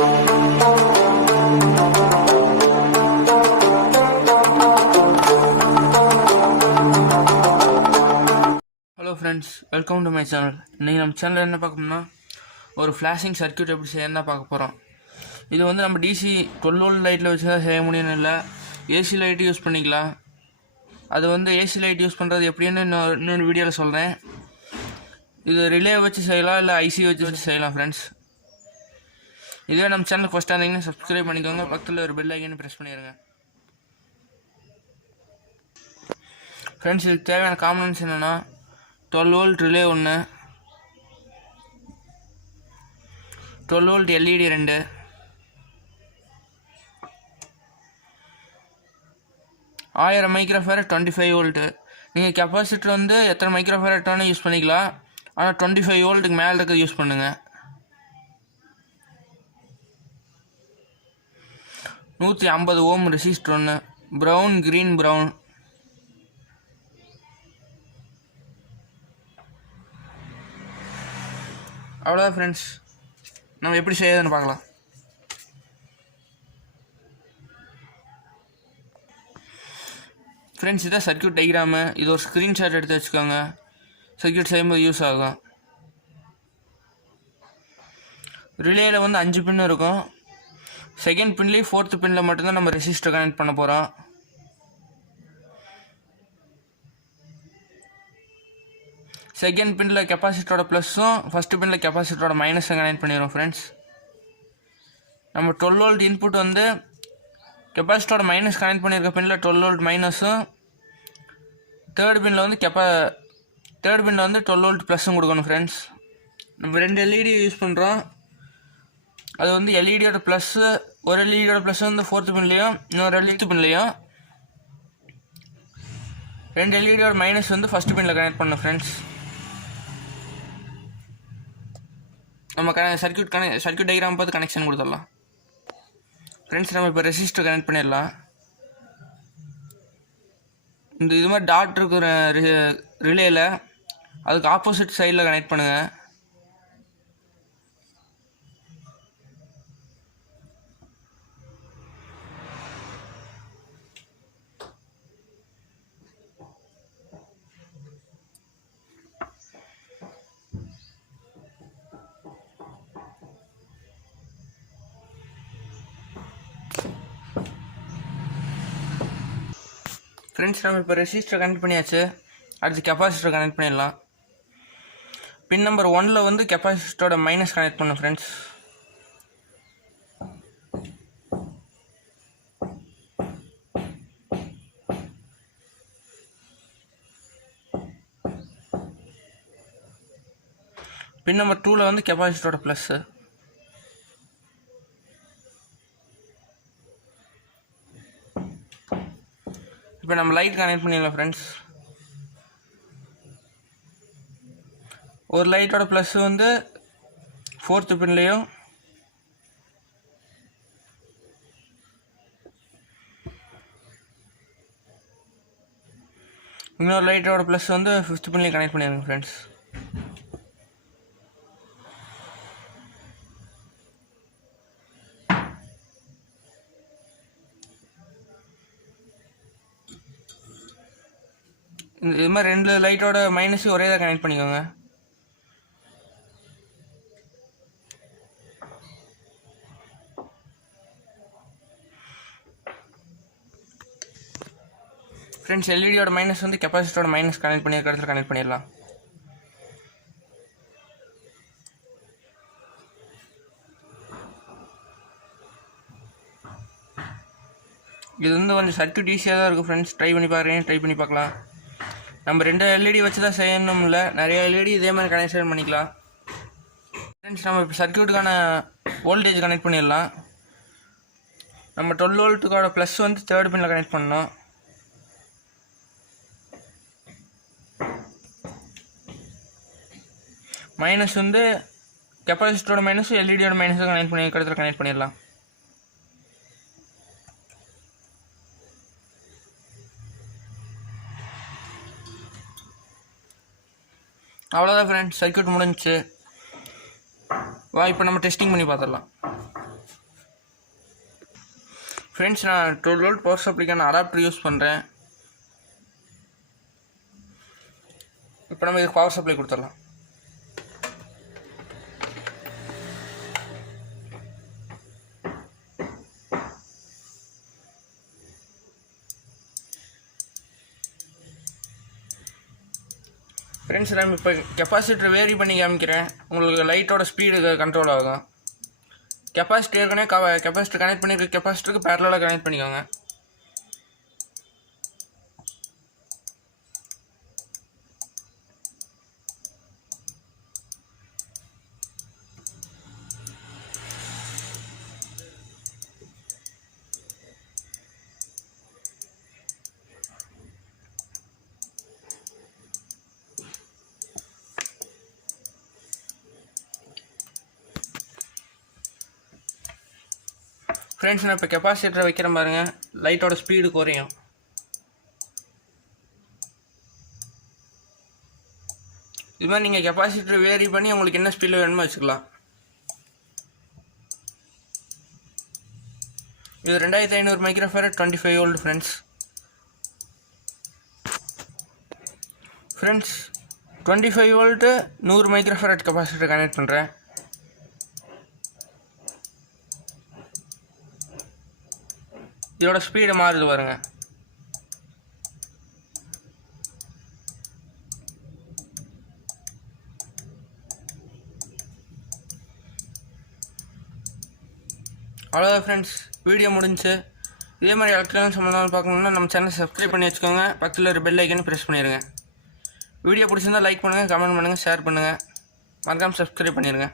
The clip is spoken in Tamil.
Hello friends, welcome to my channel. இன்றைக்கி நம்ம சேனலில் என்ன பார்க்கணும்னா ஒரு ஃப்ளாஷிங் சர்க்யூட் எப்படி செய்யணும் தான் பார்க்க போகிறோம். இது வந்து நம்ம டிசி 12 வோல்ட் லைட்டில் வச்சு தான் செய்ய முடியும்னு இல்லை, ஏசி லைட்டு யூஸ் பண்ணிக்கலாம். அது வந்து ஏசி லைட் யூஸ் பண்ணுறது எப்படின்னு இன்னொரு வீடியோவில் சொல்கிறேன். இது ரிலே வச்சு செய்யலாம், இல்லை ஐசி வச்சு செய்யலாம் ஃப்ரெண்ட்ஸ். இதுவே நம்ம சேனலுக்கு ஃபஸ்ட்டாக இருந்தீங்கன்னா சப்ஸ்கிரைப் பண்ணிக்கோங்க, பக்கத்தில் ஒரு பெல் ஐக்கனை ப்ரெஸ் பண்ணிடுங்க. ஃப்ரெண்ட்ஸ், இதுக்கு தேவையான காம்பனன்ட்ஸ் என்னென்னா 12 வோல்ட் ரிலே ஒன்று, 12 வோல்ட் எல்இடி 2, 1000 மைக்ரோஃபாரட் 25 வோல்ட்டு. நீங்கள் கெப்பாசிட்டர் வந்து எத்தனை மைக்ரோஃபாரட் வேணால் யூஸ் பண்ணிக்கலாம், ஆனால் 25 வோல்ட்டுக்கு மேலே இருக்கிறது யூஸ் பண்ணுங்கள். 150 ஓம் ரெசிஸ்டர் ஒன்று, ப்ரௌன் க்ரீன் ப்ரௌன். அவ்வளோதான் ஃப்ரெண்ட்ஸ், நம்ம எப்படி செய்யறதுன்னு பார்க்கலாம். ஃப்ரெண்ட்ஸ், இதான் சர்க்யூட் டயக்ராமு. இது ஒரு ஸ்க்ரீன்ஷாட் எடுத்து வச்சுக்கோங்க, சர்க்யூட் செய்யும்போது யூஸ் ஆகும். ரிலேயில் வந்து 5 பின் இருக்கும். செகண்ட் பின்லேயும் 4th பின்னில் மட்டும்தான் நம்ம ரெசிஸ்டர் கனெக்ட் பண்ண போகிறோம். செகண்ட் பின்னில் கெப்பாசிட்டரோட ப்ளஸ்ஸும் ஃபஸ்ட்டு பின்னில் கெப்பாசிட்டரோட மைனஸும் கனெக்ட் பண்ணிடுவோம் ஃப்ரெண்ட்ஸ். நம்ம 12 வோல்ட் இன்புட் வந்து கெப்பாசிட்டரோட மைனஸ் கனெக்ட் பண்ணியிருக்க பின்னில் 12 வோல்ட் மைனஸும், தேர்ட் பின்னில் வந்து 12 வோல்ட் ப்ளஸ்ஸும் கொடுக்கணும் ஃப்ரெண்ட்ஸ். நம்ம 2 எல்இடி யூஸ் பண்ணுறோம். அது வந்து எல்இடியோட ப்ளஸ்ஸு, ஒரு எல்இடியோட ப்ளஸ் வந்து 4th பின்லேயும், இன்னொரு 8th பின்லேயும், 2 எல்இடியோட மைனஸ் வந்து ஃபஸ்ட்டு பின்னில் கனெக்ட் பண்ணணும் ஃப்ரெண்ட்ஸ். நம்ம சர்க்யூட் டயக்ராம் பார்த்து கனெக்ஷன் கொடுத்துடலாம் ஃப்ரெண்ட்ஸ். நம்ம இப்போ ரெசிஸ்டர் கனெக்ட் பண்ணிடலாம். இது மாதிரி டாட் இருக்கிற ரிலேயில் அதுக்கு ஆப்போசிட் சைடில் கனெக்ட் பண்ணுங்கள். ஃப்ரெண்ட்ஸ், நம்ம இப்போ ரெசிஸ்டர் கனெக்ட் பண்ணியாச்சு. அடுத்து கெப்பாசிட்டர் கனெக்ட் பண்ணிடலாம். பின் நம்பர் 1ல் வந்து கெப்பாசிட்டரோட மைனஸ் கனெக்ட் பண்ணும் ஃப்ரெண்ட்ஸ். பின் நம்பர் 2ல் வந்து கெப்பாசிட்டரோட ப்ளஸ்ஸு. இப்போ நம்ம லைட் கனெக்ட் பண்ணிடலாம் ஃப்ரெண்ட்ஸ். ஒரு லைட்டோட ப்ளஸ் வந்து 4th பின்லேயும், இன்னொரு லைட்டோட ப்ளஸ் வந்து 5th பின்லேயும் கனெக்ட் பண்ணிடுங்க ஃப்ரெண்ட்ஸ். இது மாதிரி 2 லைட்டோட மைனஸ் ஒரே தான் கனெக்ட் பண்ணிக்கோங்க. ஃப்ரெண்ட்ஸ், எல்இடியோட மைனஸ் வந்து கெப்பாசிட்டரோட மைனஸ் கனெக்ட் பண்ணியிருக்க இடத்துல கனெக்ட் பண்ணிடலாம். இது வந்து கொஞ்சம் சர்க்யூட் ஈஸியாக தான் இருக்கும் ஃப்ரெண்ட்ஸ். ட்ரை பண்ணி பார்க்கலாம். நம்ம 2 எல்இடி வச்சு தான் செய்யணும் இல்லை, நிறைய எல்இடி இதே மாதிரி கனெக்ஷன் பண்ணிக்கலாம் ஃப்ரெண்ட்ஸ். நம்ம இப்போ சர்க்யூட்டுக்கான வோல்டேஜ் கனெக்ட் பண்ணிடலாம். நம்ம 12 வோல்ட்டுக்கோட ப்ளஸ் வந்து 3rd பின்னில் கனெக்ட் பண்ணணும். மைனஸ் வந்து கெப்பாசிட்டரோட மைனஸும் எல்இடியோட மைனஸும் கனெக்ட் பண்ணி இடத்துல கனெக்ட் பண்ணிடலாம். அவ்வளோதான் ஃப்ரெண்ட்ஸ், சர்க்யூட் முடிஞ்சிச்சு. இப்போ நம்ம டெஸ்டிங் பண்ணி பார்த்துடலாம். ஃப்ரெண்ட்ஸ் நான் 12 வோல்ட் பவர் சப்ளைக்கான அடாப்டர் யூஸ் பண்ணுறேன். இப்போ நம்ம இதுக்கு பவர் சப்ளை கொடுத்துடலாம். ஃப்ரெண்ட்ஸ் நம்ம இப்போ கெப்பாசிட்டர் வேரி பண்ணி காமிக்கிறேன். உங்களுக்கு லைட்டோட ஸ்பீடு கண்ட்ரோல் ஆகும். கெப்பாசிட்டி ஏற்கனவே கெப்பாசிட்டர் கனெக்ட் பண்ணியிருக்க கெப்பாசிட்டருக்கு பேரலாக கனெக்ட் பண்ணிக்கோங்க. ஃப்ரெண்ட்ஸ் நான் இப்போ கெப்பாசிட்டரை வைக்கிறேன் பாருங்கள், லைட்டோட ஸ்பீடு குறையும். இது மாதிரி நீங்கள் கெப்பாசிட்டர் வேரி பண்ணி உங்களுக்கு என்ன ஸ்பீடில் வேணுமோ வச்சுக்கலாம். இது 2500 microfarad 25 volt friends. 25 volt 100 microfarad capacitor connect பண்ணுறேன். இதோட ஸ்பீடு மாறுது பாருங்க. அவ்வளோதான் ஃப்ரெண்ட்ஸ், வீடியோ முடிஞ்சு. இதே மாதிரி எலக்ட்ரானிக் சம்மந்தமாக பார்க்கணுன்னா நம்ம சேனல் சப்ஸ்கிரைப் பண்ணி வச்சுக்கோங்க. பக்கத்தில் ஒரு பெல் ஐக்கனை ப்ரெஸ் பண்ணிடுங்க. வீடியோ பிடிச்சிருந்தால் லைக் பண்ணுங்கள், கமெண்ட் பண்ணுங்கள், ஷேர் பண்ணுங்கள். மறக்காமல் சப்ஸ்கிரைப் பண்ணிடுங்க.